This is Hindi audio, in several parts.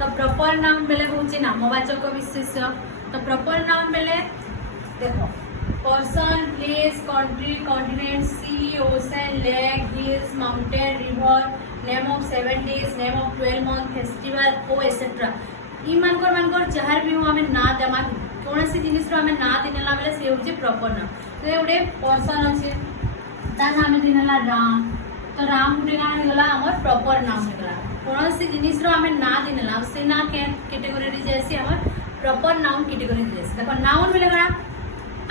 तो प्रॉपर नाउन बेले होची नामवाचक विशेष्य। तो प्रॉपर नाउन बेले देखो person, place, country, continent, sea, ocean, lake, hills, mountain, river, name of 7 days, name of 12 month, festival ओ एसेट्रा। ई मानकर जहार भी हमें ना देमा कौन सी जिनिस हमें ना दिनेला बेले से होची प्रॉपर नाउन। तो गोटे पर्सन अच्छे तार हमें दिनेला राम, तो राम गोटे काण हेगला हमर प्रॉपर नाउन हेगला। कौन सी जिनिस हमें ना दिनेला से ना कैटेगरी रे जैसे हमर प्रॉपर नाउन कैटेगरी रे जैसे। देखो नाउन बेले काण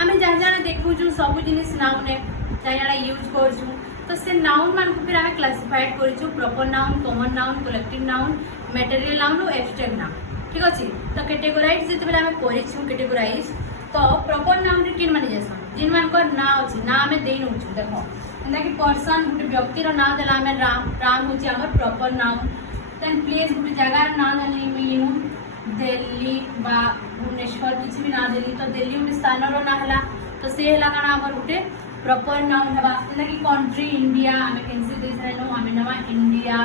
हमें जहाँ जहाँ देखुचु सब जिनिस नाउन है जहाँ जहाँ यूज करछु। तो से नाउन मान को फिर हमें क्लासिफाइड करिछु proper noun, common noun, collective noun, material noun और एब्स्ट्रैक्ट नाउन। ठीक अछि। तो कैटेगराइज जते बेले हमें करिछु कैटेगराइज तो प्रॉपर नाउन रे किन माने जैसन जिन मान को ना अछि ना हमें देई नउछु। देखो एंदा कि पर्सन गुटे व्यक्ति रो नाम देला हमें राम, राम होछि हमर प्रॉपर नाउन। देन प्लेस गुटे जगह रो नाम देली मीनु दिल्ली बा भुवनेश्वर किसी भी ना दिल्ली तो दिल्ली गोटे स्थान रो ना हला तो से हला काना हमर गुटे प्रॉपर नाउन हबा। जेना कि कंट्री इंडिया हमें कैसे देश रे नो हमें नवा इंडिया,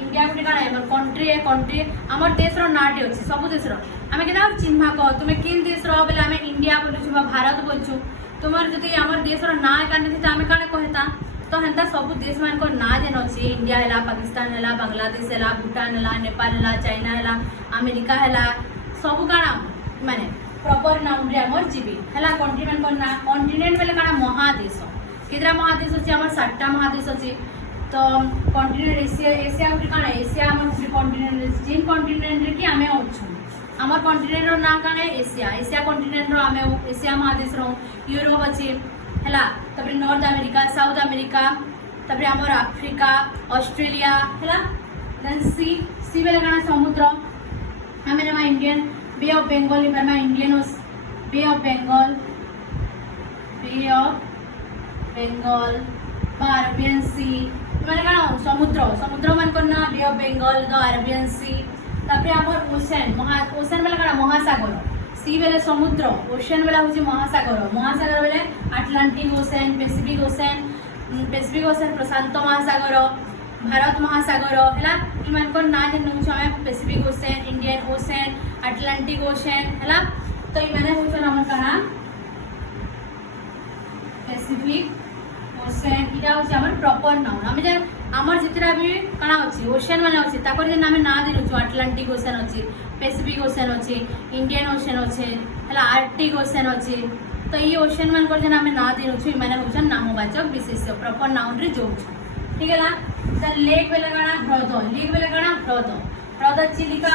इंडिया गुटे काना हमर कंट्री है, कंट्री हमर देश रो नाटे अछि सब देश रो हमें केना चिन्हा को तुमे किन देश रो बेले हमें इंडिया बोलछु बा भारत बोलछु। तुमर जति हमर देश रो ना काने थी हमें काने कहता तो हेंता सब देश मान को ना जेन अछि इंडिया हला, पाकिस्तान हला, बांग्लादेश हला, भूटान हला, नेपाल हला, चाइना हला, अमेरिका हला सब काना माने प्रॉपर नाउन रे हमर जीवी हला। कंट्री मान को ना कॉन्टिनेंट बेले काना महादेश केतरा महादेश अछि हमर 7टा महादेश अछि। तो कॉन्टिनेंट एशिया, एशिया गुटे काना एशिया हमर गुटे कॉन्टिनेंट जिन कॉन्टिनेंट रे कि हमें अछु हमर कॉन्टिनेंट रो ना काना एशिया, एशिया कॉन्टिनेंट रो हमें एशिया महादेश रो यूरोप अछि हला। तबरे नॉर्थ अमेरिका, साउथ अमेरिका, तबरे हमर अफ्रीका, ऑस्ट्रेलिया हला। देन सी, सी बेले काना समुद्र हमें नमा इंडियन बे ऑफ बंगाल में Indian bay of Bengal, bay of Bengal बा अरेबियन सी माने काना समुद्र, समुद्र मान करना bay of Bengal the Arabian sea. तबरे हमर ओशन, ओशन बेले काना महासागर, सी बेले समुद्र, ओशन बेले होची महासागर, महासागर बेले Atlantic ocean, Pacific ocean, Pacific ocean प्रशांत महासागर, भारत महासागर हला। ई मान को ना जेन होछ हमें Pacific ocean, Indian ocean, Atlantic ocean हला। तो ई माने होछ हमर कहा पैसिफिक ओशन इटा होछ हमर प्रॉपर नाउन। हमें जे हमर जितरा भी काना अछि ओशन माने अछि ताकर जे नामे ना दिनु छु अटलांटिक ओशन अछि, पैसिफिक ओशन अछि, इंडियन ओशन अछि हला, आर्कटिक ओशन अछि। तो ई ओशन मान को जे नामे ना दिनु छु ई माने होछ नामवाचक विशेष्य प्रॉपर नाउन रे जोछु। ठीक है ना। लेक बेले काना ह्रद, लेक बेले काना ह्रद, ह्रद चिलिका